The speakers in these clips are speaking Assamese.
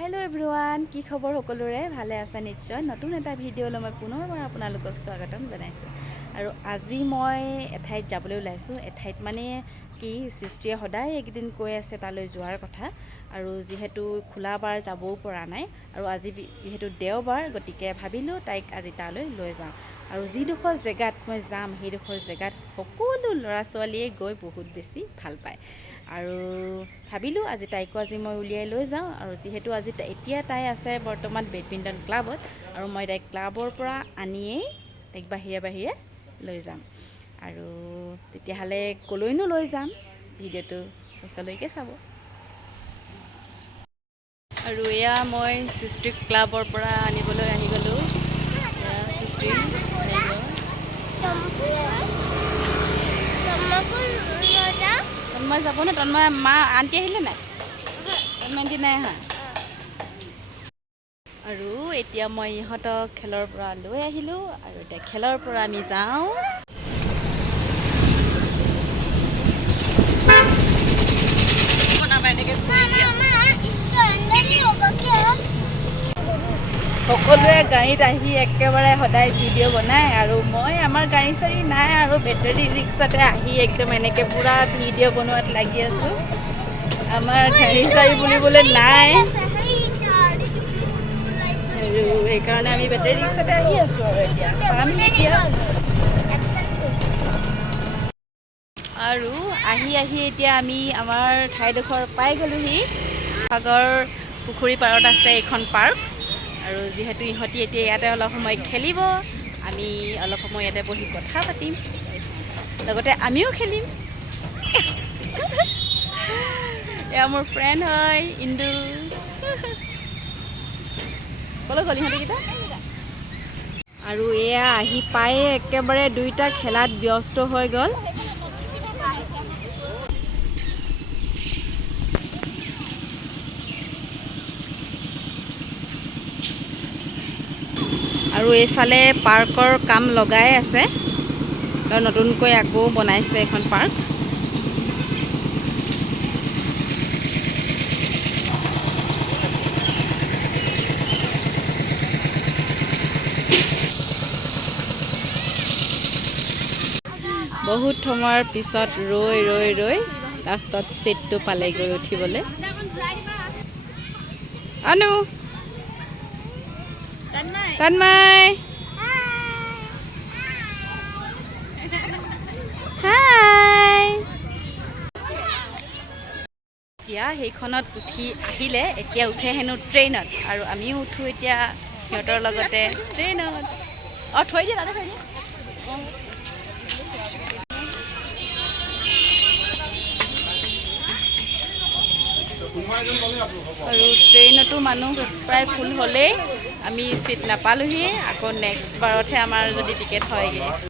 हेलो एभ्रिवान কি খবৰ সকলোৰে ভালে আছে নিশ্চয় নতুন এটা ভিডিঅ' লৈ মই পুনৰবাৰ আপোনালোকক স্বাগতম জনাইছো আৰু আজি মই এঠাইত যাবলৈ ওলাইছো এঠাইত মানে কি সৃষ্টিয়ে সদায় একদিন কৈ আছে তালৈ যোৱাৰ কথা আৰু যেহেতু খোলাবাৰ যাবও পৰা নাই আৰু আজি যেহেতু দেওবাৰ গতিকে ভাবিলো তাইক আজি তালৈ লৈ যাম আৰু যিডোখৰ জেগাত মই যাম সেইডোখৰ জেগাত সকলো ল'ৰা ছোৱালীয়ে গৈ বহুত বেছি ভাল পায় আৰু ভাবিলো আজি তাইকো আজি মই উলিয়াই লৈ যাওঁ আৰু যেহেতু আজি এতিয়া তাই আছে বৰ্তমান বেডমিণ্টন ক্লাবত আৰু মই তাইক ক্লাবৰ পৰা আনিয়েই তাইক বাহিৰে লৈ যাম আৰু তেতিয়াহ'লে কলৈনো লৈ যাম ভিডিঅ'টো শেষলৈকে চাব আৰু এয়া মই সৃষ্টিক ক্লাবৰ পৰা আনিবলৈ আহি গ'লো সৃষ্টি তন্ময় যাব নে তন্ময় মা আণ্টি আহিলে নাই তন্ময় আণ্টি নাই আহা আৰু এতিয়া মই ইহঁতক খেলৰ পৰা লৈ আহিলোঁ আৰু এতিয়া খেলৰ পৰা আমি যাওঁ সকলোৱে গাড়ীত আহি একেবাৰে সদায় ভিডিঅ' বনায় আৰু মই আমাৰ গাড়ী চাড়ী নাই আৰু বেটাৰী ৰিক্সাতে আহি একদম এনেকৈ পূৰা ভিডিঅ' বনোৱাত লাগি আছোঁ আমাৰ গাড়ী চাড়ী বুলিবলৈ নাই আৰু সেইকাৰণে আমি বেটাৰী ৰিক্সাতে আহি আছোঁ আৰু এতিয়া আৰু আহি এতিয়া আমি আমাৰ ঠাইডোখৰ পাই গ'লোহি সাগৰ পুখুৰী পাৰত আছে এইখন পাৰ্ক আৰু যিহেতু ইহঁতি এতিয়া ইয়াতে অলপ সময় খেলিব আমি অলপ সময় ইয়াতে বহি কথা পাতিম লগতে আমিও খেলিম এয়া মোৰ ফ্ৰেণ্ড হয় ইন্দু ক'লৈ গ'ল ইহঁতিকেইটা আৰু এয়া আহি পায়ে একেবাৰে দুইটা খেলাত ব্যস্ত হৈ গ'ল আৰু এইফালে পাৰ্কৰ কাম লগাই আছে আৰু নতুনকৈ আকৌ বনাইছে এখন পাৰ্ক বহুত সময়ৰ পিছত ৰৈ লাষ্টত চিটটো পালেগৈ উঠিবলৈ আনু তন্ময় হাই এতিয়া সেইখনত উঠি আহিলে এতিয়া উঠে হেনো ট্ৰেইনত আৰু আমিও উঠোঁ এতিয়া সিহঁতৰ লগতে ট্ৰেইনত থৈ দিয়ে তাতে থৈ দিয়ে আৰু ট্ৰেইনতো মানুহ প্ৰায় ফুল হ'লেই আমি চিট নাপালোহি আকৌ নেক্সট বাৰতহে আমাৰ যদি টিকেট হয়গৈ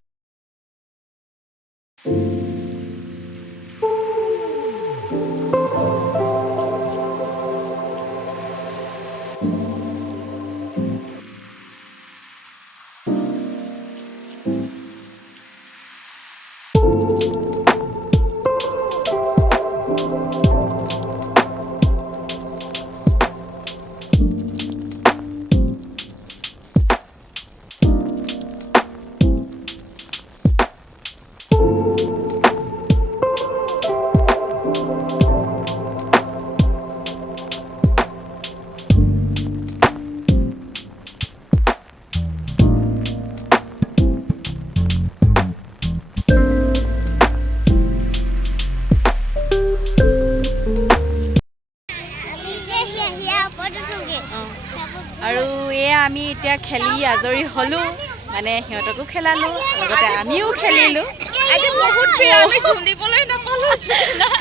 আৰু এয়া আমি এতিয়া খেলি আজৰি হ'লোঁ মানে সিহঁতকো খেলালোঁ লগতে আমিও খেলিলোঁ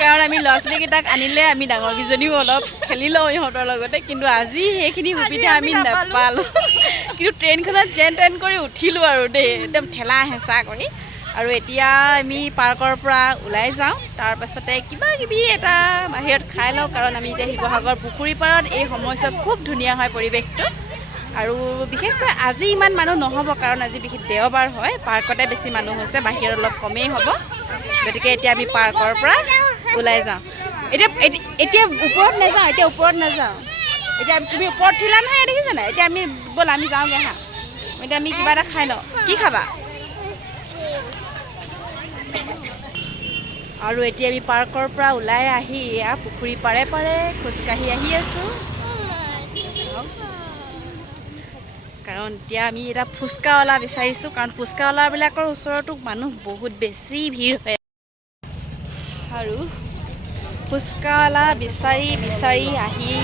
কাৰণ আমি ল'ৰা ছোৱালীকেইটাক আনিলে আমি ডাঙৰকেইজনীও অলপ খেলি লওঁ ইহঁতৰ লগতে কিন্তু আজি সেইখিনি সুবিধা আমি নাপালোঁ কিন্তু ট্ৰেইনখনত যেন তেন কৰি উঠিলোঁ আৰু দেই একদম ঠেলা হেঁচা কৰি আৰু এতিয়া আমি পাৰ্কৰ পৰা ওলাই যাওঁ তাৰপাছতে কিবা কিবি এটা বাহিৰত খাই লওঁ কাৰণ আমি এতিয়া শিৱসাগৰ পুখুৰী পাৰত এই সময়ছোৱাত খুব ধুনীয়া হয় পৰিৱেশটো আৰু বিশেষকৈ আজি ইমান মানুহ নহ'ব কাৰণ আজি বিশেষ দেওবাৰ হয় পাৰ্কতে বেছি মানুহ হৈছে বাহিৰত অলপ কমেই হ'ব গতিকে এতিয়া আমি পাৰ্কৰ পৰা ওলাই যাওঁ এতিয়া ওপৰত নাযাওঁ এতিয়া তুমি ওপৰত উঠিলা নহয় দেখিছা নাই এতিয়া আমি ব'লা আমি যাওঁগৈ হা এতিয়া আমি কিবা এটা খাই লওঁ কি খাবা আৰু এতিয়া আমি পাৰ্কৰ পৰা ওলাই আহি এয়া পুখুৰী পাৰে পাৰে খোজকাঢ়ি আহি আছোঁ কাৰণ এতিয়া আমি এটা ফুচকাৱালা বিচাৰিছোঁ কাৰণ ফুচকাৱালাবিলাকৰ ওচৰতো মানুহ বহুত বেছি ভিৰ হয় আৰু ফুচকাৱালা বিচাৰি বিচাৰি আহি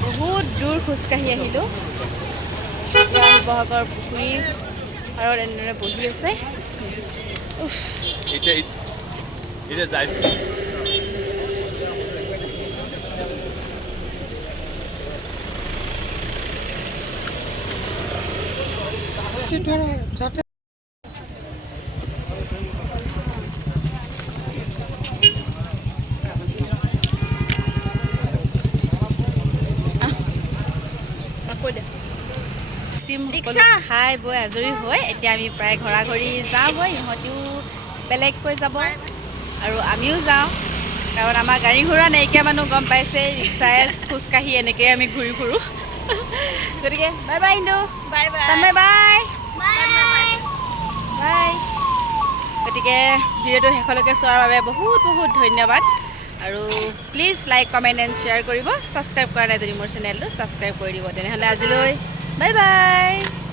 বহুত দূৰ খোজকাঢ়ি আহিলোঁ শিৱসাগৰ পুখুৰীৰ পাৰত এনেদৰে বহি আছে আইচক্ৰীম সকলো খাই বৈ আজৰি হৈ এতিয়া আমি প্ৰায় ঘৰা ঘৰি যাওঁগৈ ইহঁতেও বেলেগকৈ যাব আৰু আমিও যাওঁ কাৰণ আমাৰ গাড়ী ঘোঁৰা নাইকিয়া মানুহ গম পাইছে ৰিক্সাই খোজকাঢ়ি এনেকৈ আমি ঘূৰি ফুৰোঁ গতিকে বাই বাই ইন্দু বাই বাই বাই বাই গতিকে ভিডিঅ'টো শেষলৈকে চোৱাৰ বাবে বহুত বহুত ধন্যবাদ আৰু please like comment and share কৰিব ছাবস্ক্ৰাইব কৰা নাই যদি মোৰ চেনেলটো ছাবস্ক্ৰাইব কৰি দিব তেনেহ'লে আজিলৈ বাই বাই